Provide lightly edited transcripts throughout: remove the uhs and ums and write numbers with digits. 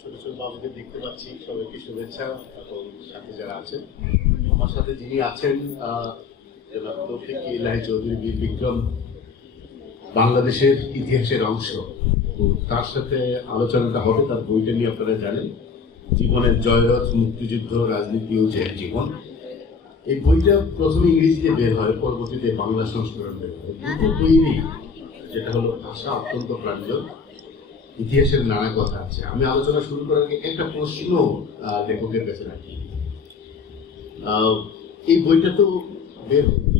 ছোট ছোট বাবুদের দেখতে পাচ্ছি, সবাইকে শুভেচ্ছা এবং সাথে যারা আছেন, আমার সাথে যিনি আছেন জনাব তৌফিক ইলাহি চৌধুরী বীর বিক্রম, বাংলাদেশের ইতিহাসের অংশ। তো তার সাথে আলোচনাটা হবে, তার বইটা নিয়ে আপনারা জানেন, জীবনের জয়রথ, মুক্তিযুদ্ধ, রাজনীতি ও জয়ের জীবন। এই বইটা প্রথমে ইংরেজিতে বের হয়, পরবর্তীতে বাংলা সংস্করণ বের হয়। দুটো বইয়েরই যেটা হলো ভাষা অত্যন্ত প্রাঞ্জল, ইতিহাসের নানা কথা আছে। আমি আলোচনা শুরু করার আগে একটা প্রশ্ন লেখকের কাছে রাখি। এই বইটা তো বের হচ্ছে,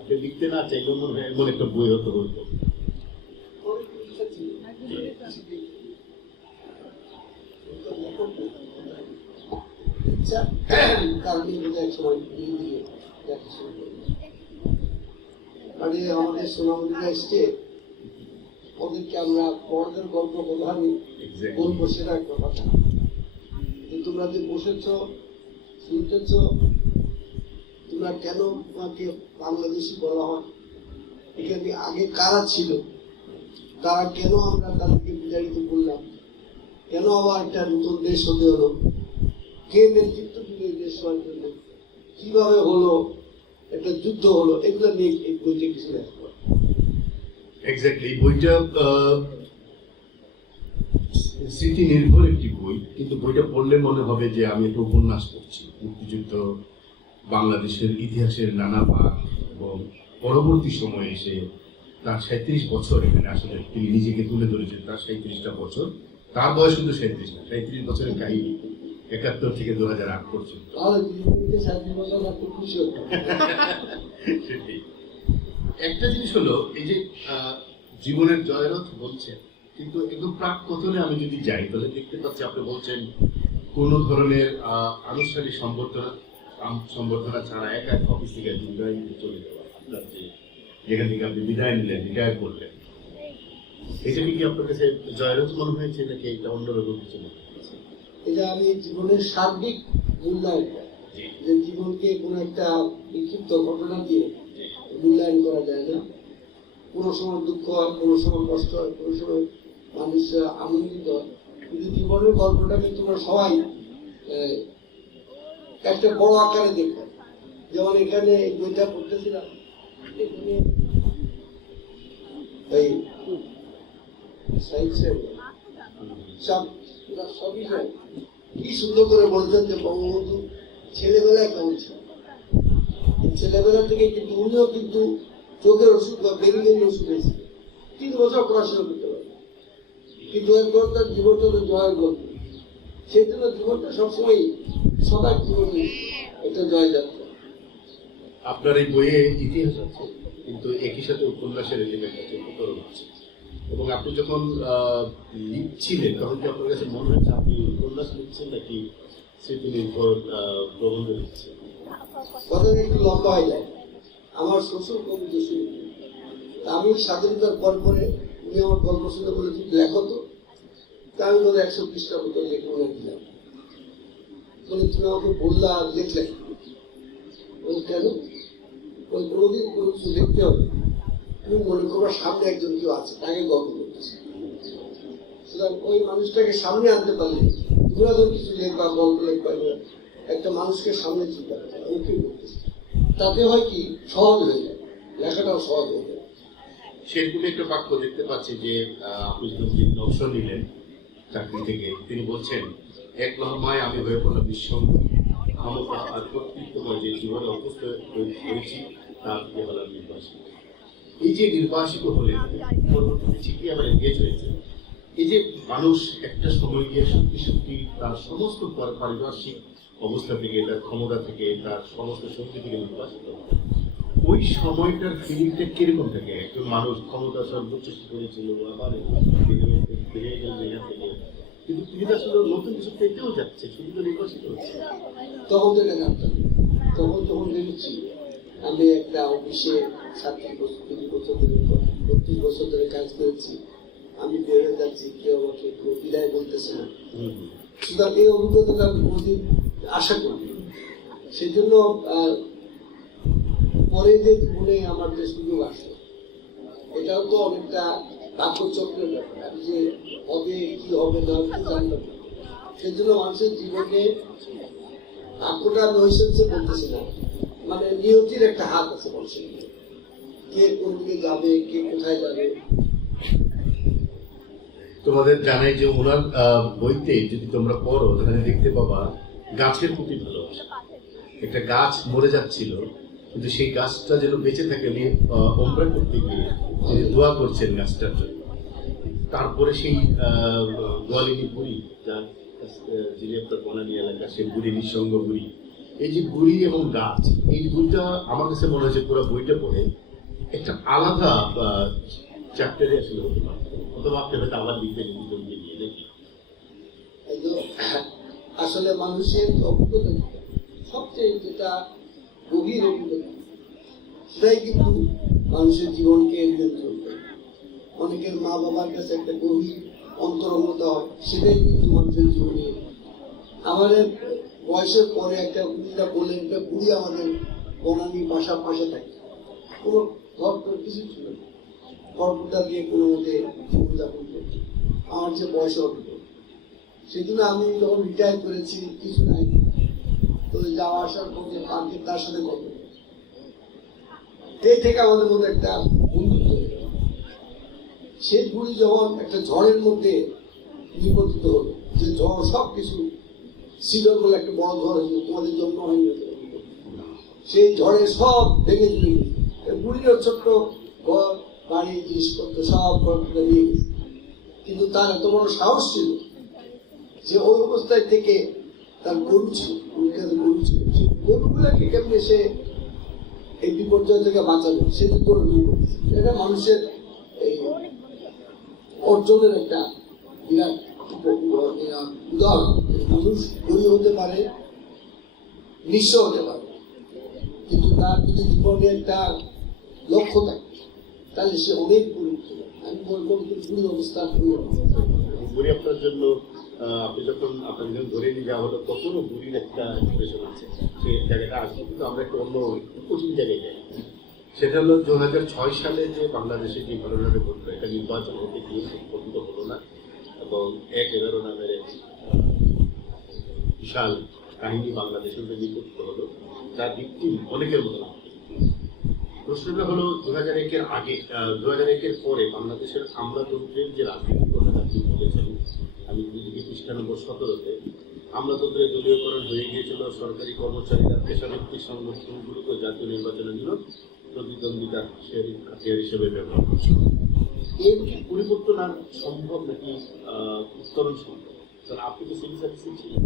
আপনি লিখতে না চাইলেও মনে হয় এমন একটা বই হতে হতো। আমাদের সোনামণিরা এসছে, ওদেরকে আমরা বড়দের গল্প বোঝানি বলবো, সেটা একটা কথা। তোমরা যে বসেছ, শুনতেছ, তোমরা কেন তোমাকে বাংলাদেশি বলা হয়, এখানে আগে কারা ছিল, তারা কেন আমরা তাদেরকে বিতাড়িত করলাম, কেন আবার একটা নতুন দেশ হতে হলো, কে নেতৃত্ব দিল দেশ হওয়ার জন্য, কিভাবে হলো, একটা যুদ্ধ হলো, এগুলো নিয়ে এই বইটা কিছু লেখা। এক্স্যাক্টলি, বইটা স্মৃতি নির্ভর একটি বই, কিন্তু বইটা পড়লে মনে হবে যে আমি একটা উপন্যাস পড়ছি। মুক্তিযুদ্ধ, বাংলাদেশের ইতিহাসের নানা ভাগ এবং পরবর্তী সময়ে এসে তার 37 বছর, এখানে আসলে তিনি নিজেকে তুলে ধরেছেন, তার 37টা বছর, তার বয়স কিন্তু 37 না, 37 বছরের কাহিনী 71 থেকে 2008 পর্যন্ত। একটা জিনিস হলো, এই যে জীবনের জয়রথ বলছেন, কিন্তু একদম প্রাক কথনে আমি যদি যাই তাহলে দেখতে পাচ্ছি আপনি বলছেন কোন ধরনের আনুষ্ঠানিক সম্বর্ধনা ছাড়া একা অফিস থেকে বিদায় নিতে চলে যাওয়া, আপনার যেখান থেকে আপনি বিদায় নিলেন, রিটায়ার করলেন, এটা কি আপনার কাছে জয়রথ মনে হয়েছে নাকি এটা অন্যরকম কিছু মনে হয়েছে? এটা আমি জীবনের সার্বিক মূল্যায়ন, যে জীবনকে কোনো একটা বিক্ষিপ্ত ঘটনা দিয়ে মূল্যায়ন করা যায় না। কোনো সময় দুঃখ হয়, কোনো সময় কষ্ট হয়, কোনো সময় মানুষ আনন্দিত হয়, কিন্তু জীবনের গল্পটাকে তোমরা সবাই একটা বড় আকারে দেখো। যেমন এখানে বইটা পড়তেছিলাম, এই সবই কি সুন্দর করে বলতেন যে বঙ্গবন্ধু ছেলেবেলায় কেমন ছিল, ছেলেবেলা থেকে কিন্তু উনিও কিন্তু চোখের ওষুধ বা বেরিয়ে ওষুধ এসেছিল, 3 বছর পড়াশোনা করতে পারে, কিন্তু এরপর তার জীবনটা তো জয়ের গল্প। সেই জন্য জীবনটা সবসময় সবার জীবনে একটা জয় যাত্রা। আপনার এই বইয়ে ইতিহাস আছে, কিন্তু একই সাথে উপন্যাসের এলিমেন্ট আছে, প্রকরণ আছে, এবং আপনি যখন লিখছিলেন তখন কি আপনার কাছে মনে হচ্ছে আপনি উপন্যাস লিখছেন নাকি স্মৃতি নির্ভর প্রবন্ধ লিখছেন? কথা একটু লম্বা হয়ে যায়। আমার শ্বশুর কবিতা শুরু, আমি স্বাধীনতার পর পরে উনি আমার গল্প শুনে বলে তুমি লেখো তো, তা আমি ধরো 100 পৃষ্ঠার মতো লেখে মনে দিলাম। বলে তুমি আমাকে বললা লিখলে, বল কেন, ওই কোনোদিন কোনো কিছু লিখতে হবে, তুমি মনে করো সামনে একজন কেউ আছে, তাকে গল্প করতেছে, সুতরাং ওই মানুষটাকে সামনে আনতে পারলে তোমরা যখন কিছু লেখবা, গল্প লেখবা, একটা মানুষকে সামনে চিন্তা করতে হবে, ওকে করতেছে, তাতে হয় কি সহজ হয়ে যায়, লেখাটাও সহজ হয়ে যায়। সেরকম একটা বাক্য দেখতে পাচ্ছি যে আপনি যখন অবসর নিলেন চাকরি থেকে, তিনি বলছেন এক লহমায় আমি হয়ে পড়লাম নিঃসঙ্গ, ক্ষমতা আর কর্তৃত্বময় যে জীবনে অভ্যস্ত হয়েছি তার হলাম নির্বাসিত। এই যে নির্বাসিত হলেন, পরবর্তীতে ঠিকই আবার এনগেজ হয়েছে। এই যে মানুষ একটা সময় গিয়ে সত্যি সত্যি তার সমস্ত পারিপার্শ্বিক অবস্থা থেকে, তার ক্ষমতা থেকে, তার সমস্ত শক্তি থেকে নির্বাসিত, ওই সময়টার ফিলিংটা কিরকম থাকে? একজন মানুষ ক্ষমতা সর্বোচ্চ করেছিল, আবার ফিরে গেল জায়গা থেকে, কিন্তু তিনি আসলে নতুন কিছু পেতেও যাচ্ছে, শুধু তো নির্বাচিত হচ্ছে। তখন তো এটা জানতাম, তখন যখন দেখেছি আমি একটা অফিসে 37 বছর ধরে 32 বছর ধরে কাজ করেছি, আমি বেড়ে যাচ্ছি, কেউ আমাকে বিদায় বলতেছে না, সুতরাং এই অভিজ্ঞতাটা আমি কোনোদিন আশা করি। সেই জন্য পরে যে জীবনে আমার যে সুযোগ আসলো, এটাও তো অনেকটা বাক্যচক্রের ব্যাপার, যে হবে যে কি হবে না হবে জানতাম না। সেজন্য মানুষের জীবনে ভাগ্যটা আমি ওই সেন্সে বলতেছি না, মানে নিয়তির একটা হাত আছে মানুষের, কে কোন দিকে যাবে, কে কোথায় যাবে। তোমাদের জানাই যে ওনার বইতে যদি তোমরা পড়ো তাহলে দেখতে পাবা গাছের প্রতি ভালোবাসা। একটা গাছ মরে যাচ্ছিল, কিন্তু সেই গাছটা যেন বেঁচে থাকে উনি ওমরা করতে গিয়ে তিনি দোয়া করছেন গাছটার জন্য। তারপরে সেই গোয়ালিনী বুড়ি, যার যিনি আপনার বনানী এলাকা, সেই বুড়ি নিঃসঙ্গ বুড়ি, এই যে বুড়ি এবং গাছ, এই দুইটা আমার কাছে মনে হয়েছে পুরো বইটা পড়ে একটা আলাদা চ্যাপ্টারে আসলে হতে পারত, অথবা আপনি হয়তো আবার লিখবেন দুজনকে নিয়ে দেখি। আসলে মানুষের অভিজ্ঞতা সবচেয়ে যেটা গভীর অভিজ্ঞতা, সেটাই কিন্তু মানুষের জীবনকে নিয়ন্ত্রণ করে। অনেকের মা বাবার কাছে একটা গভীর অন্তরঙ্গতা হয়, সেটাই কিন্তু মানুষের জীবনে। আমাদের বয়সের পরে একটা বুড়িটা বললেন, একটা বুড়ি আমাদের বনানী বাসা পাশে থাকে, কোনো ঘর তোর কিছু ছিল না, ঘরটা দিয়ে কোনো মতে জীবনযাপন করছে। আমার যে বয়স অল্প, সেই জন্য আমি যখন রিটায়ার করেছি কিছু নাই, তো যাওয়া আসার পথে পার্কে তার সাথে কথা, এই থেকে আমাদের মধ্যে একটা বন্ধুত্ব হয়ে গেল। সেই বুড়ি যখন একটা ঝড়ের মধ্যে নিপতিত হলো, যে ঝড় সব কিছু ছিল বলে একটা বড় ঝড় হয়েছিল, তোমাদের জন্য হয়নি, সেই ঝড়ে সব ভেঙে চলে গেছে। বুড়ির ছোট্ট ঘর বাড়ি জিনিসপত্র সব ঘর নিয়ে গেছে, কিন্তু তার এত বড় সাহস ছিল যে ওই অবস্থায় থেকে তার গরু ছিল, গরু ছিল, সেই গরুগুলাকে কেমনে সে এই বিপর্যয় থেকে বাঁচাবে, সেটা দৌড়াদৌড়ি করছে। এটা মানুষের এই অর্জনের একটা বিরাট উদাহরণ। মানুষ গরিব হতে পারে, নিঃস্ব হতে পারে, কিন্তু তার যদি জীবনে একটা লক্ষ্য থাকে তাহলে সে অনেক গুরুত্ব। আমি বলবো পুরো অবস্থা বুড়ি আপনার জন্য আপনি যখন আপনার যখন ধরে নিয়ে যাওয়া হলো তখনও বুড়ির একটা এক্সপ্রেশন আছে, সেই জায়গাটা আসবে, কিন্তু আমরা একটা অন্য কঠিন জায়গায় যাই। সেটা হলো 2006 সালে যে বাংলাদেশে যে ঘটনাটা ঘটলো, এটা নির্বাচন হতে গিয়ে পর্যন্ত হলো না, এবং 1/11 নামের বিশাল কাহিনী বাংলাদেশের নিপতিত হলো, যার ভিত্তি অনেকের মতো না। প্রশ্নটা হলো 2001-এর আগে, 2001-এর পরে বাংলাদেশের আমলাতন্ত্রের যে রাজনীতির কথা আপনি বলেছেন, আমি নিজেকে পৃষ্ঠা নম্বর 17-তে আমলাতন্ত্রের দলীয়করণ হয়ে গিয়েছিল, সরকারি কর্মচারীরা পেশাভিত্তিক সংগঠনগুলোকে জাতীয় নির্বাচনের জন্য প্রতিদ্বন্দ্বিতার হাতিয়ার হিসেবে ব্যবহার করছিল। এর কি পরিবর্তন আর সম্ভব নাকি উত্তরণ সম্ভব? কারণ আপনি তো সিভিল সার্ভিসে ছিলেন,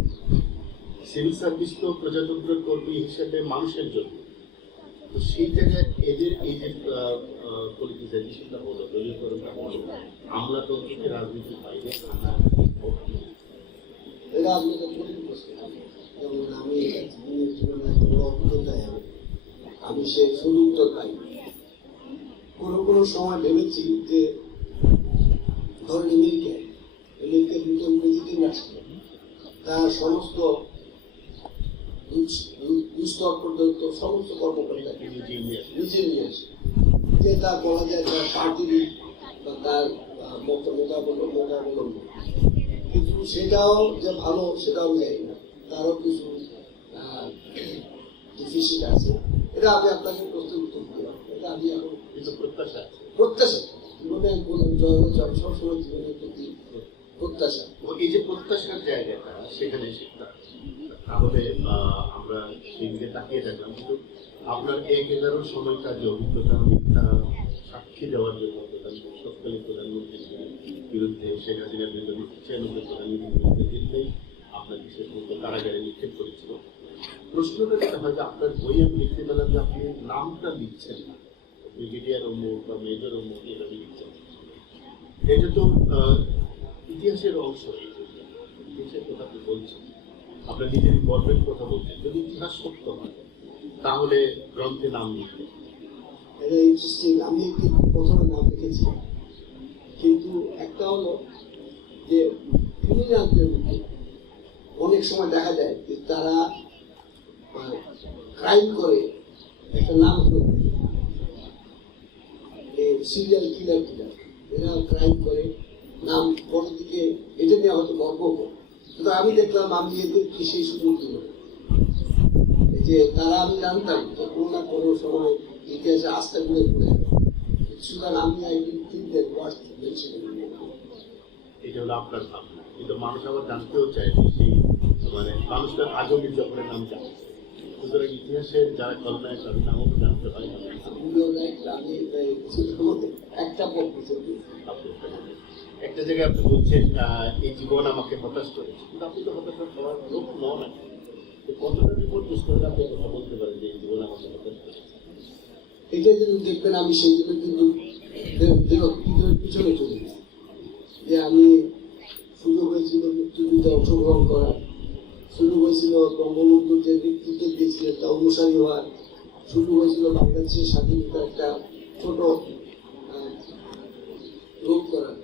সিভিল সার্ভিস তো প্রজাতন্ত্রের কর্মী হিসেবে মানুষের জন্য, তো সেই জায়গায় এদের এই যে পলিটিসাইজেশনটা হলো, দলীয়করণটা হলো, আমলাতন্ত্রকে রাজনীতির বাইরে এটা আপনাকে কঠিন প্রশ্ন। যেমন আমি জীবনের বড় অভিজ্ঞতায় আমি সেই শুরু উত্তর পাই। কোনো সময় ভেবেছি যে ধরেন আমেরিকার নতুন প্রেসিডেন্ট আসলো, তার সমস্ত স্তর পর্যন্ত সমস্ত কর্মকর্তাকে নিচে নিয়ে আসে, যে তার বলা যায় তার পার্টির বা তার মতাবলম্বন, কিন্তু সেটাও যে ভালো সেটাও আমি জানি না, তারও কিছু ডিফিসিট আছে। এটা আমি আপনাকে প্রশ্ন উত্তর দিলাম, এটা আমি এখন কিছু প্রত্যাশা জীবনে আমি বললাম জয় সবসময় জীবনের প্রতি প্রত্যাশা। এই যে প্রত্যাশার জায়গাটা সেখানে তাহলে আমরা সেই দিকে তাকিয়ে থাকলাম, কিন্তু আপনার 1/11 সময়কার যে অভিজ্ঞতা, মিথ্যা সাক্ষী দেওয়ার জন্য তৎকালীন প্রধানমন্ত্রীর বিরুদ্ধে, শেখ হাসিনার বিরুদ্ধে 96 প্রধানমন্ত্রীর বিরুদ্ধে দিল্লি আপনাকে শেষ পর্যন্ত কারাগারে নিক্ষেপ করেছিল। প্রশ্নটা যেটা হয় যে আপনার বই আমি লিখতে পেলাম যে আপনি নামটা লিখছেন না, ব্রিগেডিয়ার অমুক বা মেজর অমুক এভাবে লিখছেন। এটা তো ইতিহাসের অংশ, ইতিহাসের কথা আপনি বলছেন, আপনার নিজের গল্পের কথা বলছেন। যদি ইতিহাস সত্য হয় তাহলে গ্রন্থে নাম লিখতে এটা ইন্টারেস্টিং। আমি প্রথমে নাম লিখেছি, কিন্তু একটা হলো যে ক্রিমিনালদের মধ্যে অনেক সময় দেখা যায় যে তারা ক্রাইম করে একটা নাম করে, সিরিয়াল কিলার, এরা ক্রাইম করে নাম পরের দিকে এটা নিয়ে হয়তো গর্ব করবো, কিন্তু আমি দেখলাম আমি এদেরকে সেই সুযোগ দিব না। এই যে তারা, আমি জানতাম তো কোনো না কোনো সময় ইতিহাসে আস্থা ঘুরে ঘুরে যাবে, সুতরাং আমি এটা হলো আপনার ভাবনা, কিন্তু মানুষ আবার জানতেও চায় যে সেই মানে মানুষটা আজও মির্জাফরের নাম জানে, সুতরাং ইতিহাসের যারা খলনায়ক তাদের নামও জানতে পারে না। একটা পথ একটা জায়গায় আপনি বলছেন এই জীবন আমাকে হতাশ করেছে, কিন্তু আপনি তো হতাশ করার লোক নন। কতটা বিপর্যস্ত হলে আপনি কথা বলতে পারেন যে এই জীবন আমাকে হতাশ করেছে? এটা যদি দেখবেন আমি সেই জন্য কিন্তু পিছনে চলে গেছি, যে আমি সুযোগ হয়েছিল মুক্তিযুদ্ধে অংশগ্রহণ করার, সুযোগ হয়েছিল বঙ্গবন্ধু যে নেতৃত্ব দিয়েছিলেন তা অনুসারী হওয়ার, সুযোগ হয়েছিল বাংলাদেশের স্বাধীনতার একটা ছোট রোধ করার।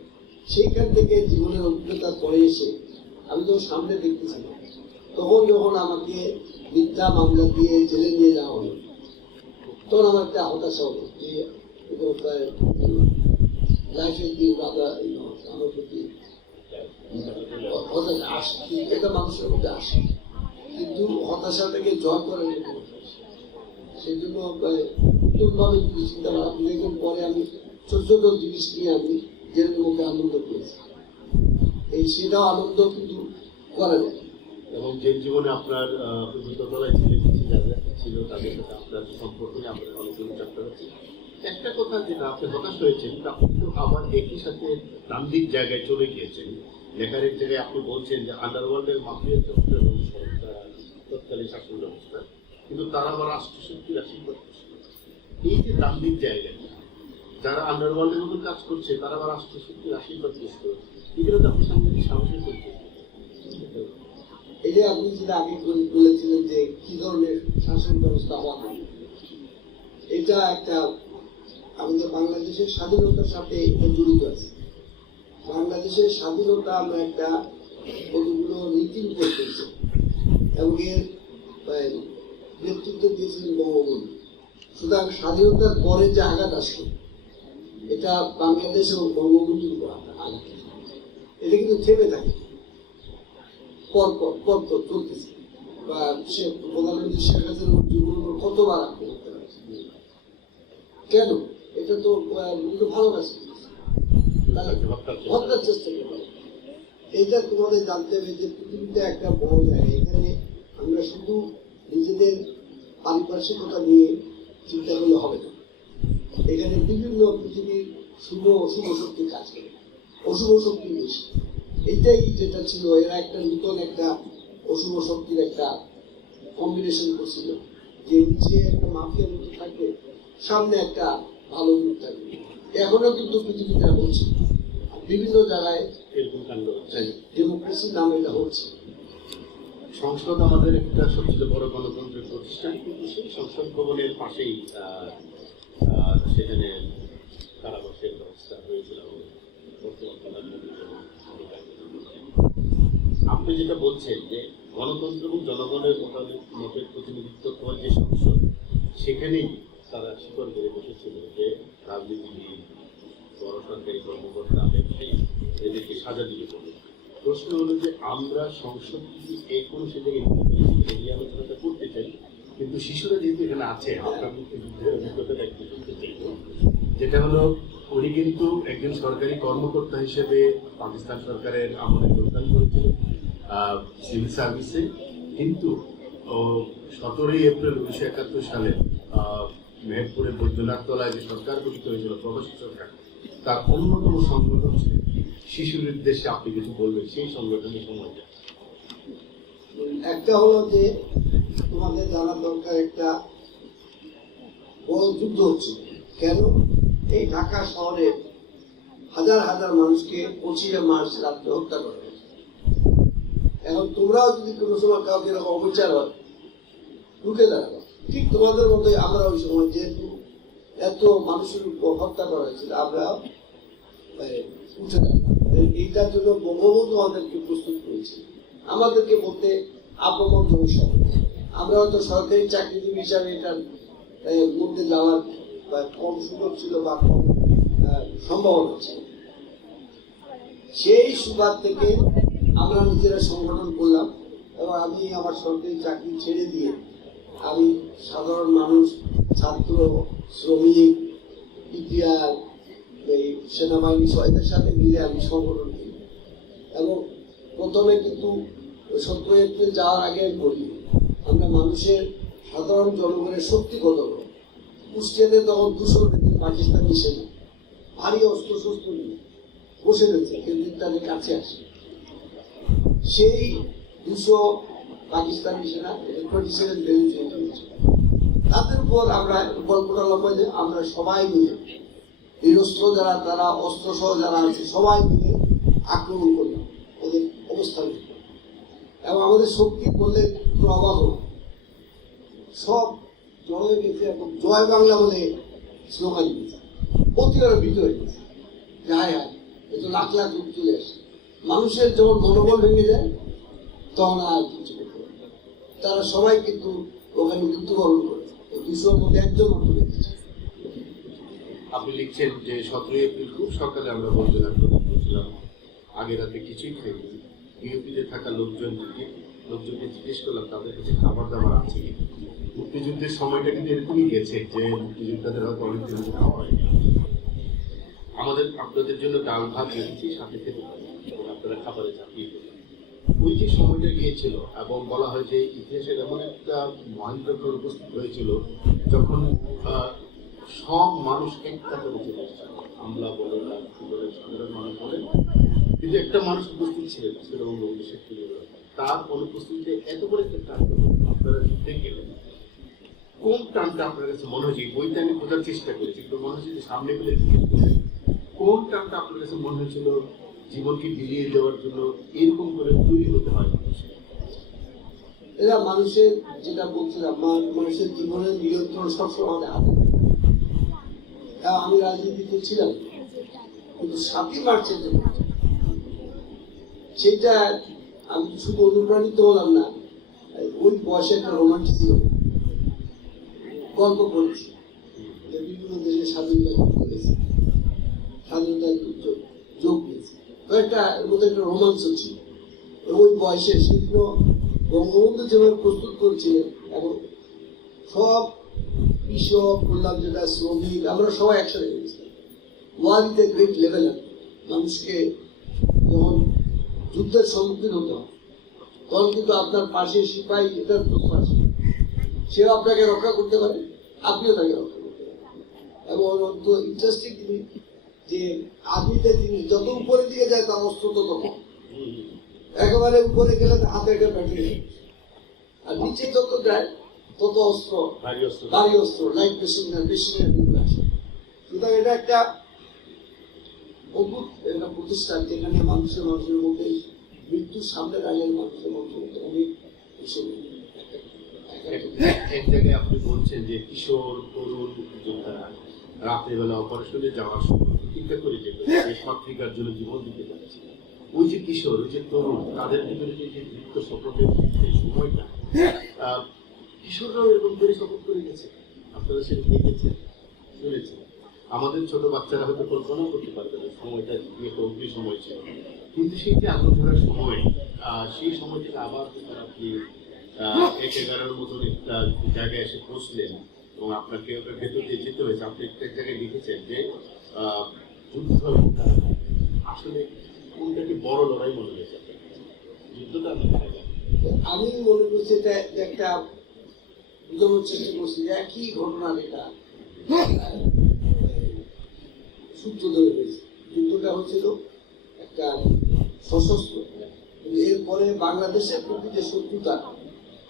সেইখান থেকে জীবনের অভিজ্ঞতার পরে এসে আমি যখন সামনে দেখতেছিলাম, তখন যখন আমাকে মিথ্যা মামলা দিয়ে জেলে নিয়ে যাওয়া হলো, তখন আমার একটা হতাশা হলো যে লাইফের দিন বাধা আমার প্রতি হতাশা আসে, এটা মানুষের মধ্যে আসে, কিন্তু হতাশাটাকে জয় করে নিতে সেই জন্য নতুনভাবে যদি চিন্তা করা দেখুন, পরে আমি ছোট ছোট জিনিস নিয়ে আমি জেলের মধ্যে আনন্দ পেয়েছি, এই সেটাও আনন্দ কিন্তু করা যায়। এবং যে জীবনে আপনার দোতলায় ছেলে যারা ছিল তাদের সাথে আপনার সম্পর্ক নিয়ে আমরা অনেকগুলো চেষ্টা করছি। একটা কথা যেটা আপনি হতাশ হয়েছেন, আপনি তো আবার একই সাথে তান্ত্রিক জায়গায় চলে গিয়েছেন। লেখারের জায়গায় আপনি বলছেন যে আন্ডারওয়ার্ল্ডের মাফিয়া চক্র এবং তৎকালীন শাসন ব্যবস্থা, কিন্তু তারা আবার রাষ্ট্রশক্তির আশীর্বাদ করছে। এই যে তান্ত্রিক জায়গায় যারা আন্ডারওয়ার্ল্ডের মতো কাজ করছে, তারা আবার রাষ্ট্রশক্তির আশীর্বাদ করছে, এগুলো তো আপনি সাংবাদিক সাহসী করছেন। এই যে আপনি যেটা আগে বলেছিলেন যে কি ধরনের শাসন ব্যবস্থা হওয়া হয়, এটা একটা আমাদের বাংলাদেশের স্বাধীনতার সাথে জড়িত আছে। বাংলাদেশের স্বাধীনতা আমরা একটা কতগুলো নীতির উপর পেয়েছি এবং এর নেতৃত্ব দিয়েছিলেন বঙ্গবন্ধু। সুতরাং স্বাধীনতার পরে যে আঘাত আসলো, এটা বাংলাদেশ এবং বঙ্গবন্ধুর উপর আঘাত, এটা কিন্তু থেমে থাকে, পর চলতেছে। বা প্রধানমন্ত্রী শেখ হাসিনার জীবনের কতবার আক্রমণ করা হয়েছে, কেন? এটা তো ভালো কাজ হত্যার চেষ্টা করে। এইটা তোমাদের জানতে হবে যে পৃথিবীতে একটা বড় জায়গা, এখানে আমরা শুধু নিজেদের পারিপার্শ্বিকতা নিয়ে চিন্তা করলে হবে না। এখানে বিভিন্ন পৃথিবীর শুভ অশুভ শক্তি কাজ করে, অশুভ শক্তি বেশি। এইটাই যেটা ছিল, এরা একটা নতুন একটা অশুভ শক্তির একটা কম্বিনেশন করছিল, যে নিচে একটা মাফিয়ার মতো থাকবে, সামনে একটা ভালো রূপ থাকবে। এখনো কিন্তু পৃথিবীতে হচ্ছে, বিভিন্ন জায়গায় এরকম কাণ্ড ডেমোক্রেসির নামে এটা হচ্ছে। সংসদ আমাদের একটা সবচেয়ে বড় গণতন্ত্রের প্রতিষ্ঠান, কিন্তু সেই সংসদ ভবনের পাশেই সেখানে কারাবাসের ব্যবস্থা হয়েছিল। আপনি যেটা বলছেন যে গণতন্ত্র এবং জনগণের মতের প্রতিনিধিত্ব করার যে সংসদ, সেখানেই তারা স্বীকার করে বসেছিল যে রাজনীতিবিদ, বড় সরকারি কর্মকর্তা, ব্যবসায়ী এদেরকে সাজা দিয়ে পড়বে। প্রশ্ন হলো যে আমরা সংসদ এই কোনো সে জায়গায় এই আলোচনাটা করতে চাই, কিন্তু শিশুরা যেহেতু এখানে আছে, আপনার মুক্তিযুদ্ধের অভিজ্ঞতাটা একটু শুনতে চাইব। যেটা হলো, উনি কিন্তু একজন সরকারি কর্মকর্তা হিসেবে পাকিস্তান সরকারের আমলে যোগদান করেছিলেন সিভিল সার্ভিসে, কিন্তু 17 এপ্রিল 1971 সালে মেহেরপুরের বৈদ্যনাথ তলায় যে সরকার গঠিত হয়েছিল, প্রবাসী সরকার, তার অন্যতম সংগঠন ছিল শিশুর উদ্দেশ্যে আপনি কিছু বলবেন সেই সংগঠনের সময়টা? একটা হলো যে তোমাদের জানার দরকার, একটা বড় যুদ্ধ হচ্ছে। কেন? এই ঢাকা শহরে হাজার হাজার মানুষকে 25 মার্চ রাত্রে হত্যা করা হয়েছে। এখন তোমরাও যদি কোনো সময় কাউকে এরকম অবিচার হয়, ঢুকে দাঁড়াবো। ঠিক তোমাদের মতোই আমরা ওই সময় যেহেতু এত মানুষের উপর হত্যা করা হয়েছিল, আমরা উঠে দাঁড়াবো। এইটার জন্য বঙ্গবন্ধু আমাদেরকে প্রস্তুত করেছে, আমাদেরকে বলতে আপমন সমস্যা। আমরা হয়তো সরকারি চাকরিজীবী হিসাবে এটার মধ্যে যাওয়ার কম সুযোগ ছিল বা কম সম্ভাবনা ছিল। সেই সুবাদ থেকে আমরা নিজেরা সংগঠন করলাম এবং আমি আমার সরকারি চাকরি ছেড়ে দিয়ে আমি সাধারণ মানুষ, ছাত্র, শ্রমিক, ইতিহাস, এই সেনাবাহিনী সহায়তার সাথে মিলে আমি সংগঠন করি। এবং প্রথমে কিন্তু 17 এপ্রিল যাওয়ার আগে আমি বলি আমরা মানুষের সাধারণ জনগণের শক্তি কত বড়। কুষ্টিয়াতে তখন 200 পাকিস্তানি সেনা ভারী অস্ত্র শস্ত্র নিয়ে বসে রয়েছে, কেউ তাদের কাছে আসে। সেই 200 পাকিস্তানি সেনা 27 বেলুচিস্তান হয়েছে। তাদের উপর আমরা গল্পটা লম্বা যে আমরা সবাই মিলে নিরস্ত্র যারা, তারা অস্ত্র সহ যারা আছে সবাই মিলে আক্রমণ করলাম ওদের অবস্থানে। এবং আমাদের শক্তি বললে প্রবাহ সব জড়ো হয়ে গেছে এবং জয় বাংলা বলে স্লোগান দিয়েছে। অতি ওরা ভীত হয়ে গেছে, হায় হায় এ তো লাখ লাখ লোক চলে আসে। মানুষের যখন মনোবল ভেঙে যায় তখন আর কিছু করতে পারে না। তারা সবাই কিন্তু ওখানে মৃত্যুবরণ করেছে, 200-র মধ্যে একজন মাত্র বেঁচেছে। আপনি লিখছেন যে 17 এপ্রিল খুব সকালে আমরা বলতে করছিলাম, আগে রাতে কিছুই খাইনি। বিএপিতে থাকা লোকজনকে জিজ্ঞেস করলাম তাদের কাছে খাবার দাবার আছে কি। মুক্তিযুদ্ধের সময়টা কিন্তু এরকমই গেছে যে মুক্তিযোদ্ধাদের হয়তো অনেক দিন খাওয়া হয়নি। আপনাদের জন্য ডাল ভাত রেখেছি, সাথে খেতে পারি, আপনারা খাবারে ঝাঁপিয়ে পড়লেন। ওই যে সময়টা গিয়েছিল এবং বলা হয় যে ইতিহাসের এমন একটা মহেন্দ্রক্ষণ উপস্থিত হয়েছিল যখন সব মানুষ এক কাতারে চলে এসেছিল। আমলা বলেন, সাধারণ মানুষ বলেন, কিন্তু একটা মানুষ উপস্থিত ছিলেন, সেটা বঙ্গবন্ধু শেখ মুজিবুর রহমান। তার অনুপস্থিতিতে এত বড় একটা কার্যক্রম আপনারা যুদ্ধে গেলেন, কোন টানটা আপনার কাছে মনে হয়েছে? বইটা আমি বোঝার চেষ্টা করেছি, কিন্তু মনে হচ্ছে যে সামনে পেলে জিজ্ঞেস করছি, কোন টানটা আপনার কাছে মনে হয়েছিল জীবনকে বিলিয়ে দেওয়ার জন্য এরকম করে তৈরি হতে হয় মানুষের? এরা মানুষের, যেটা বলছিলাম, মানুষের জীবনের নিয়ন্ত্রণ সবসময় আমাদের হাতে। আমি রাজনীতিতে ছিলাম, কিন্তু 7ই মার্চের জন্য সেটা আমি শুধু অনুপ্রাণিত হলাম না, ওই বয়সে একটা রোমান্টিক ছিল, গল্প করেছি যে বিভিন্ন দেশে স্বাধীনতা করেছে, স্বাধীনতায় যোগ দিয়েছে, একটা এর মধ্যে একটা রোমাঞ্চ ছিল। ওই বয়সে সেগুলো বঙ্গবন্ধু যেভাবে প্রস্তুত করেছিলেন এবং সব কৃষক বললাম, যেটা শ্রমিক, আমরা সবাই একসাথে করেছিলাম। ওয়ারিতে গ্রেট লেভেল মানুষকে যখন যুদ্ধের সম্মুখীন হতে হয় তখন কিন্তু আপনার পাশে সিপাহী, এটার পাশে সেও আপনাকে রক্ষা করতে পারে, আপনিও তাকে রক্ষা করতে পারেন। এবং অত্যন্ত ইন্টারেস্টিং জিনিস যে আর্মিতে জিনিস যত উপরের দিকে যায় তার অস্ত্র তত কম। একেবারে উপরে গেলে হাতে একটা ব্যাটারি, আর নিচে যত যায় তত অস্ত্র, ভারী অস্ত্র, লাইট মেশিন মেশিনের আসে। সুতরাং এটা একটা অদ্ভুত একটা প্রতিষ্ঠান যেখানে মানুষের মধ্যে মৃত্যুর সামনে দাঁড়িয়ে মানুষের মধ্যে অনেক এক জায়গায় আপনি বলছেন যে কিশোর তরুণ যোদ্ধারা রাত্রেবেলা অপারেশনে যাওয়ার সময় চিন্তা করে যে দেশ মাতৃকার জন্য জীবন দিতে যাচ্ছে। ওই যে কিশোর, ওই যে তরুণ, তাদের ভিতরে যে দীপ্ত শপথের সময়টা, কিশোররাও এরকম করে শপথ করে গেছে। আপনারা সেটা দেখেছেন, শুনেছেন। আমাদের ছোট বাচ্চারা হয়তো কল্পনা করতে পারবে না সময়টা যে অগ্নি সময় ছিল, কিন্তু সেই যে আগুন ধরার সময়, সেই সময় থেকে আবার আপনি 1-11-র মতন একটা জায়গায় এসে পৌঁছলেন এবং আপনাকে ওটার ভেতর দিয়ে যেতে হয়েছে। আপনি একটা জায়গায় লিখেছেন যে যুদ্ধ আসলে কোনটাকে বড় লড়াই মনে হয়েছে যুদ্ধটা? আমি মনে করছি এটা একটা বোঝানোর চেষ্টা করছি যে একই ঘটনা, এটা সূত্র ধরে হয়েছে। যুদ্ধটা হয়েছিল একটা সশস্ত্র, এরপরে বাংলাদেশের প্রতি যে শত্রুতা,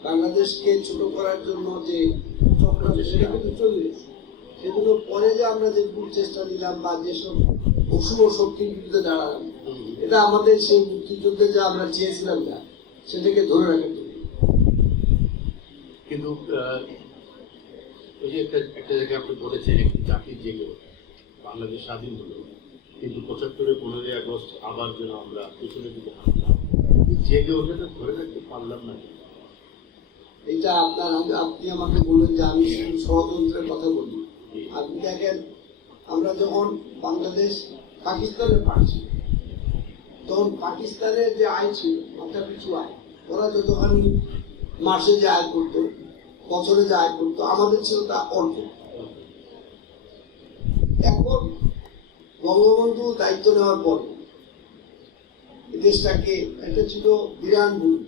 বাংলাদেশকে ছোট করার জন্য যে চক্রান্ত, সেটা কিন্তু চলে গেছে। সেগুলো পরে যে আমরা যে চেষ্টা নিলাম বা যেসব অশুভ শক্তির বিরুদ্ধে দাঁড়ালাম, এটা আমাদের সেই মুক্তিযুদ্ধে যা আমরা চেয়েছিলাম না সেটাকে ধরে রাখার জন্য। কিন্তু ওই যে একটা জায়গায় আপনি বলেছেন একটি জাতির জেগে বাংলাদেশ স্বাধীন হলো, কিন্তু 75-এর 15ই আগস্ট আবার যেন আমরা পেছনের দিকে হাঁটলাম, জেগে ওঠাটা ধরে রাখতে পারলাম না। এটা আপনি আমাকে বললেন যে আমি শুধু ষড়যন্ত্রের কথা বলি। আপনি দেখেন, আমরা যখন বাংলাদেশ পাকিস্তানে পারছি তখন পাকিস্তানের যে আয় ছিল মাথা পিছু আয়, ওরা যতখানি মাসে যে আয় করতো, বছরে যে আয় করতো, আমাদের ছিল তা অল্প। এখন বঙ্গবন্ধু দায়িত্ব নেওয়ার পর দেশটাকে, একটা ছিল বিরান ভূমি,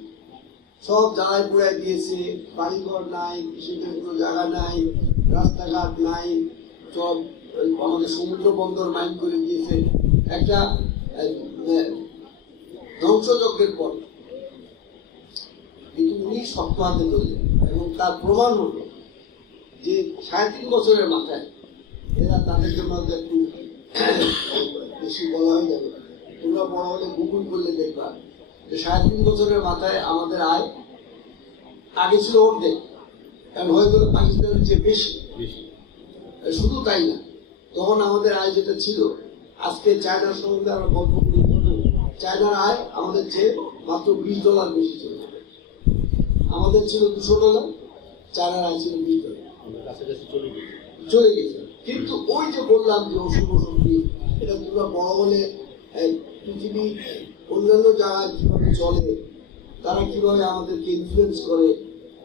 সব জ্বালায় পুড়ায় দিয়েছে, বাড়িঘর নাই, কৃষিদের কোনো জায়গা নাই, রাস্তাঘাট নাই, সব আমাদের সমুদ্র বন্দর মাইন করে দিয়েছে। একটা ধ্বংসযজ্ঞের পর কিন্তু উনি শক্ত হাতে ধরলেন, এবং তার প্রমাণ হলো যে 3.5 বছরের মাথায় এরা তাদের জন্য একটু বেশি বলা হয়ে যাবে, তোমরা বড় হলে গুগল করলে দেখবা যে 3.5 বছরের মাথায় আমাদের আয় আগে ছিল অর্ধেক, কারণ হয়ে গেল পাকিস্তানের চেয়ে বেশি। শুধু তাই না, তখন আমাদের আয় যেটা ছিল, আজকে চায়নার সঙ্গে আমরা গল্প করি, চায়নার আয় আমাদের চেয়ে মাত্র $20 বেশি ছিল। আমাদের ছিল $200, চায়নার আয় ছিল $20, চলে গেছে। কিন্তু ওই যে বললাম যে অশুভ শক্তি, এটা তোমরা বড় হলে পৃথিবী অন্যান্য জায়গায় কিভাবে চলে, তারা কিভাবে আমাদেরকে ইনফ্লুয়েন্স করে,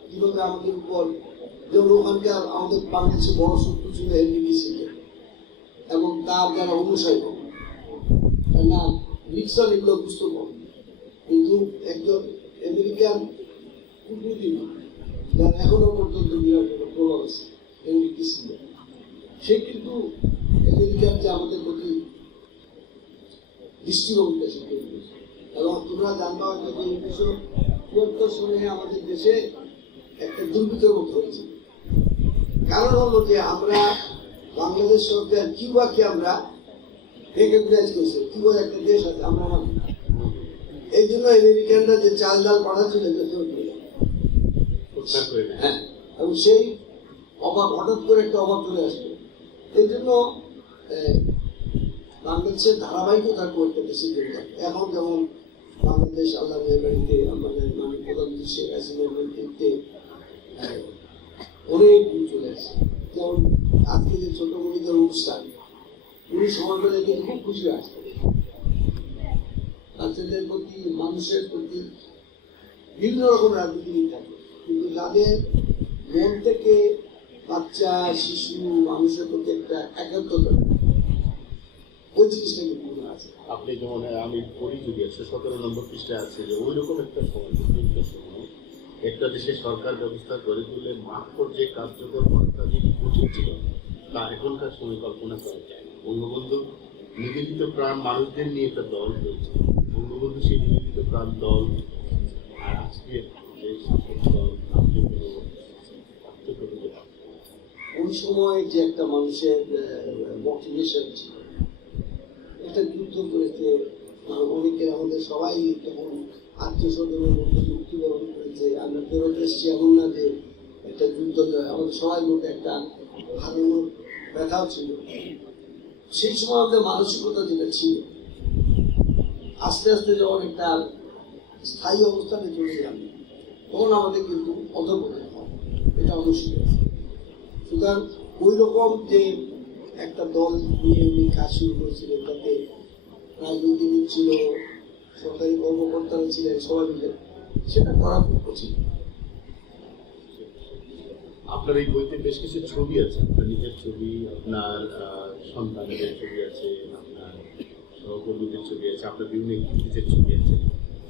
কিভাবে আমাদের উপর, যেমন ওখানকার আমাদের বাংলাদেশে বড় শত্রু ছিল এনবিসি এবং তার যারা অনুসারী, না নিক্সন এগুলো বুঝতে পারে, কিন্তু একজন আমেরিকান কূটনীতিবিদ যার এখনো পর্যন্ত বিরাট প্রভাব আছে, সে কিন্তু আমেরিকার যে আমাদের প্রতি দৃষ্টিভঙ্গিটা সে তৈরি, এবং তোমরা জানবা হয়তো যে 1974 সালে আমাদের দেশে একটা দুর্বৃত্তের মতো হয়েছে। কারণ হলো যে আমরা বাংলাদেশ সরকার কিউবাকে আমরা রেকগনাইজ করছি, কিউবা একটা দেশ আছে, আমরা মানি। এই জন্য আমেরিকানরা যে চাল ডাল পাঠাচ্ছিল, হ্যাঁ, এবং সেই অভাব হঠাৎ করে একটা অভাব চলে আসবে। এই জন্য বাংলাদেশের ধারাবাহিকতা করতে বেশি দরকার। এখন যেমন বাংলাদেশ আল্লাহ বাড়িতে আমাদের মানে প্রধানমন্ত্রী শেখ হাসিনার নেতৃত্বে অনেক দূর চলে আসছে। যেমন আজকে যে ছোট মনিদের অনুষ্ঠান, উনি সময় পেলে কিন্তু খুব খুশি আসছে, বাচ্চাদের প্রতি, মানুষের প্রতি বিভিন্ন রকম রাজনীতি থাকে, কিন্তু যাদের মন থেকে বাচ্চা, শিশু, মানুষের প্রতি একটা একাত্মতা, ওই জিনিসটা কিন্তু মনে আছে। আপনি যেমন আমি পড়ি যদি 117 নম্বর পৃষ্ঠায় আছে যে ওই রকম একটা সময়, সময় একটা দেশের সরকার ব্যবস্থা গড়ে তুলে মাঠ পর্যায়ে কার্যকর করাটা যে উচিত ছিল, তা এখনকার সময় কল্পনা করা যায় না। বঙ্গবন্ধু নিবেদিত প্রাণ মানুষদের নিয়ে একটা দল রয়েছে, বঙ্গবন্ধু সেই নিবেদিত প্রাণ দল আর আজকে যে শাসক দল, আপনি কোনো পার্থক্য? ওই সময় যে একটা মানুষের মোটিভেশন ছিল, একটা যুদ্ধ করেছে, অনেকের আমাদের সবাই তখন আত্মীয়-স্বজনের মধ্যে মৃত্যুবরণ করেছে, আমরা ফেরত এসেছি, এমন না যে একটা যুদ্ধ, আমাদের সবাই মধ্যে একটা হারানোর ব্যথাও ছিল। সেই সময় আমাদের মানসিকতা যেটা ছিল, আস্তে আস্তে যখন একটা স্থায়ী অবস্থানে চলে গেলাম, তখন আমাদের কিন্তু অধঃপতন হয়, এটা অবশ্যই আছে। সুতরাং ওই রকম যে একটা দল নিয়ে উনি কাজ শুরু করেছিলেন, তাতে রাজনীতিবিদ ছিল, সরকারি কর্মকর্তারা ছিলেন, সবাই মিলে সেটা করা খুব কঠিন। আপনার এই বইতে বেশ কিছু ছবি আছে, আপনার নিজের ছবি, আপনার সন্তানদের ছবি আছে, আপনার সহকর্মীদের ছবি আছে, আপনার বিভিন্ন এক্টিভিটিসের ছবি আছে।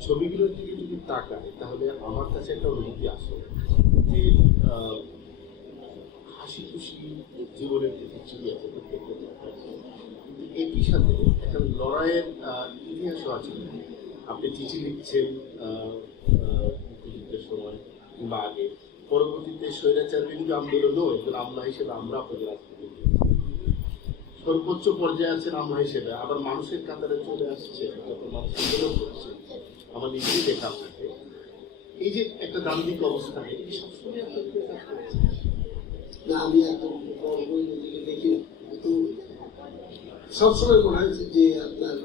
ছবিগুলোর দিকে যদি তাকায় তাহলে আমার কাছে একটা অনুভূতি আসে যে হাসি খুশি জীবনের ছবি আছে প্রত্যেকটা, কিন্তু একই সাথে একটা লড়াইয়ের ইতিহাসও আছে। আপনি চিঠি লিখছেন মুক্তিযুদ্ধের সময় কিংবা আগে, পরবর্তীতে স্বৈরাচার বিরোধী আন্দোলনও একজন আমলা হিসেবে আমরা আপনাদের রাজনীতি সর্বোচ্চ পর্যায়ে আছেন আমলা হিসেবে, আবার মানুষের কাতারে চলে আসছে, যখন মানুষ আন্দোলন করছে। আমার নিজেই দেখা আপনাকে এই যে একটা দাম্ভিক অবস্থা, এটি সবসময় আপনাদের কাজ করেছে না, আমি একদম দেখি না, কিন্তু সবসময় মনে হয়েছে যে আপনার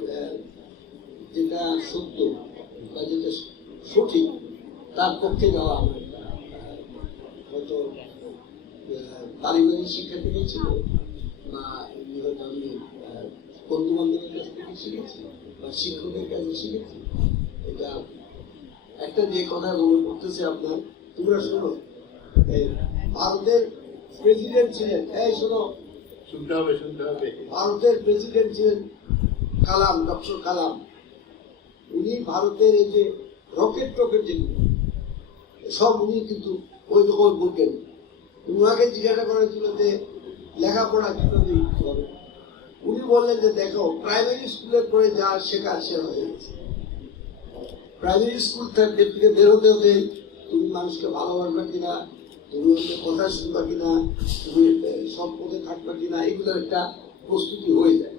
যেটা সত্য বা যেটা সঠিক তার পক্ষে যাওয়া আমার হয়তো পারিবারিক শিক্ষা থেকে ছিল, বা হয়তো আমি বন্ধু বান্ধবের কাছ থেকে শিখেছি, বা বা শিক্ষকের কাছে শিখেছি। এটা একটা যে কথা মনে করতেছে আপনার, তোমরা শোনো, এই ভারতের প্রেসিডেন্ট ছিলেন, এই শোনো, শুনতে হবে শুনতে হবে। ভারতের প্রেসিডেন্ট ছিলেন কালাম, ডক্টর কালাম। উনি ভারতের এই যে রকেট যেগুলো সব উনি কিন্তু ওই রকম বলতেন। উনাকে জিজ্ঞাসা করেছিল যে লেখাপড়া কিভাবে হবে, উনি বললেন যে দেখো, প্রাইমারি স্কুলের পরে যা শেখার সে হয়ে গেছে। প্রাইমারি স্কুল থেকে বেরোতে হতে তুমি মানুষকে ভালোবাসবা কিনা, তুমি ওদের কথা শুনবা কিনা, তুমি সব পথে থাকবা কিনা, এগুলোর একটা প্রস্তুতি হয়ে যায়।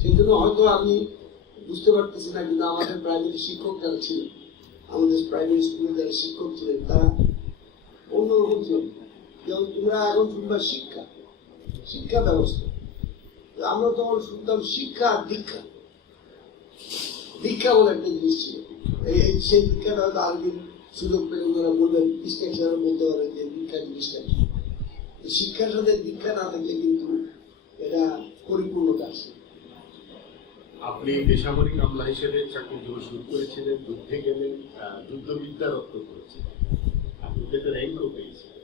সেই জন্য হয়তো আমি বুঝতে পারতেছি না, কিন্তু আমাদের প্রাইমারি শিক্ষক যারা ছিলেন, আমাদের প্রাইমারি স্কুলে যারা শিক্ষক ছিলেন, তারা অন্যরকম ছিলেন। যেমন তোমরা এখন শুনবা শিক্ষা, শিক্ষা ব্যবস্থা, আমরা তখন শুনতাম শিক্ষা আর দীক্ষা। দীক্ষা বলে একটা জিনিস ছিল, এই সেই দীক্ষাটা হয়তো আরেকদিন সুযোগ পেলে ওনারা বলবেন, ডিস্ট্রাকশন বলতে পারেন যে দীক্ষা জিনিসটা কি। শিক্ষার সাথে দীক্ষা না থাকলে কিন্তু এটা পরিপূর্ণতা আসে। আপনি বেসামরিক আমলা হিসেবে চাকরি জীবন শুরু করেছিলেন, যুদ্ধে গেলেন, যুদ্ধবিদ্যা রপ্ত করেছিলেন, আপনি তো র্যাঙ্কও পেয়েছিলেন।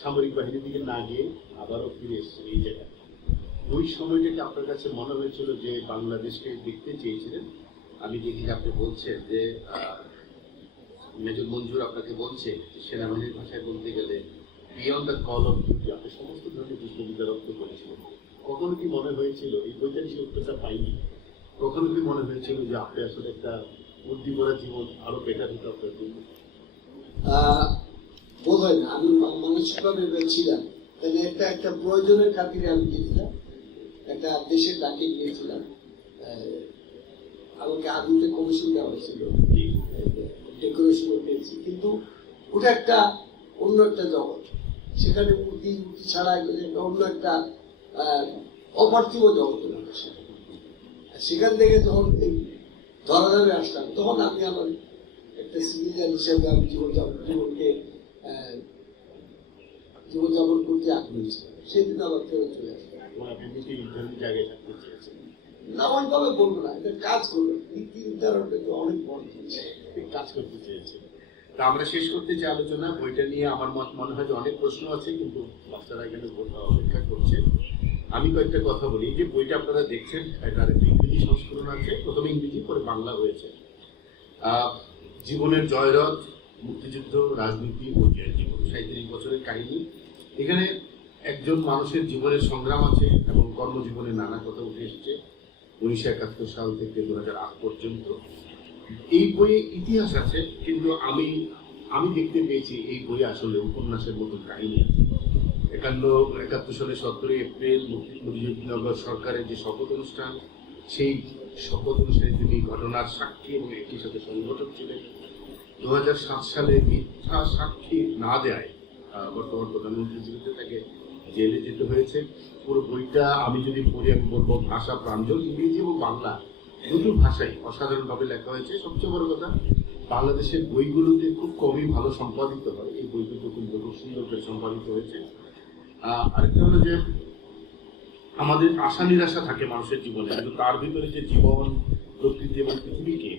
সামরিক বাহিনীর দিকে না গিয়ে আবারও ফিরে এসেছেন এই জায়গায়। ওই সময়টাকে আপনার কাছে মনে হয়েছিল যে বাংলাদেশকে দেখতে চেয়েছিলেন? আমি দেখি যে আপনি বলছেন যে মেজর মঞ্জুর আপনাকে বলছে সেনাবাহিনীর ভাষায় বলতে গেলে beyond the call of duty আপনি সমস্ত ধরনের যুদ্ধবিদ্যা রপ্ত করেছিলেন। কখনো কি মনে হয়েছিল, এই বইটা সে উত্তরটা পাইনি, কখনো কি মনে হয়েছিল যে আপনি আসলে একটা বুদ্ধিমরা জীবন আরো বেটার হতো আপনার জন্য? বোধ হয় না, আমি মানসিকভাবে ছিলাম, তাহলে একটা প্রয়োজনের খাতিরে আমি গিয়েছিলাম, একটা দেশের ডাকে গিয়েছিলাম। আমাকে আদুতে কমিশন দেওয়া হয়েছিল, ডেকোরেশন পেয়েছি, কিন্তু ওটা একটা অন্য একটা জগৎ। সেখানে মূর্তি ছাড়া অন্য একটা অপার্থিব জগৎ। সেখান থেকে যখন এই ধরাধামে আসলাম, তখন আমি আমার একটা সিভিলিয়ান হিসেবে আমি জীবনযাপন করতে আগ্রহী ছিলাম। সেদিন আবার ফেরত চলে আসলাম। জায়গায় থাকতে চেয়েছেন না, ওইভাবে বলবো না, এটা কাজ করবে, নীতি নির্ধারণটা তো অনেক বড় জিনিস, কাজ করতে চেয়েছেন। তা আমরা শেষ করতে চাই আলোচনা। বইটা নিয়ে আমার মনে হয় যে অনেক প্রশ্ন আছে, কিন্তু বাচ্চারা এখানে অপেক্ষা করছে। আমি কয়েকটা কথা বলি। যে বইটা আপনারা দেখছেন, এটার একটা ইংরেজি সংস্করণ আছে, প্রথমে ইংরেজি পরে বাংলা হয়েছে। জীবনের জয়রথ, মুক্তিযুদ্ধ, রাজনীতি ও জীবন, 37 বছরের কাহিনী। এখানে একজন মানুষের জীবনের সংগ্রাম আছে এবং কর্মজীবনে নানা কথা উঠে এসেছে 1971 সাল থেকে 2008 পর্যন্ত। এই বইয়ে ইতিহাস আছে, কিন্তু আমি দেখতে পেয়েছি এই বইয়ে আসলে উপন্যাসের মতো কাহিনী আছে। 71 সালে 17 এপ্রিল মুজিবনগর সরকারের যে শপথ অনুষ্ঠান, সেই শপথ অনুষ্ঠানে তিনি ঘটনার সাক্ষী এবং একই সাথে সংগঠক ছিলেন। 2007 সালে মিথ্যা সাক্ষী না দেয় বর্তমান প্রধানমন্ত্রীর বিরুদ্ধে তাকে জেলে যেতে হয়েছে। পুরো বইটা আমি যদি পড়ি, আমি বলবো ভাষা প্রাঞ্জল, ইংরেজি এবং বাংলা দুটো ভাষাই অসাধারণভাবে লেখা হয়েছে। সবচেয়ে বড় কথা, বাংলাদেশের বইগুলোতে খুব কমই ভালো সম্পাদিত হয়, এই বইগুলো কিন্তু খুব সুন্দর করে সম্পাদিত হয়েছে। আরেকটা হলো যে আমাদের আশা নিরাশা থাকে মানুষের জীবনে, কিন্তু তার ভিতরে যে জীবন, প্রকৃতি এবং পৃথিবীকে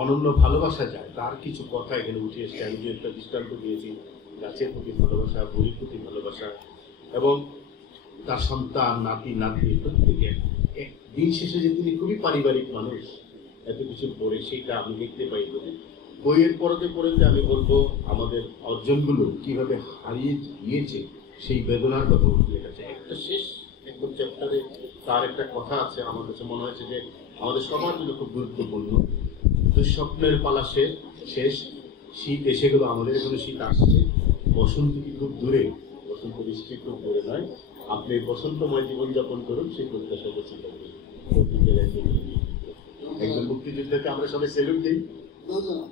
অনন্য ভালোবাসা যায়, তার কিছু কথা এখানে উঠে এসছে। আমি যে একটা দৃষ্টান্ত দিয়েছি, গাছের প্রতি ভালোবাসা, বইয়ের প্রতি ভালোবাসা, এবং তার সন্তান, নাতি নাতনি প্রত্যেকে দিন শেষে যে তিনি খুবই পারিবারিক মানুষ, এত কিছু পড়ে সেইটা আমি দেখতে পাই। বইয়ের পড়তে পড়তে আমি বলবো আমাদের অর্জনগুলো কিভাবে হারিয়ে গিয়েছে সেই বেদনার কথা উঠে লেখা। একটা শেষ একদম চ্যাপ্টারে তার একটা কথা আছে, আমার কাছে মনে হয়েছে যে আমাদের সবার জন্য খুব গুরুত্বপূর্ণ। দুঃস্বপ্নের পালা শেষ, শীত এসে গেল, আমাদের এখানে শীত আসছে, বসন্ত কি খুব দূরে, বসন্ত বৃষ্টি খুব দূরে নয়, আপনি বসন্তময় জীবনযাপন করুন, সেই প্রত্যাশা করছি। একজন মুক্তিযোদ্ধাকে আমরা সবাই সেলুট দিই। ধন্যবাদ।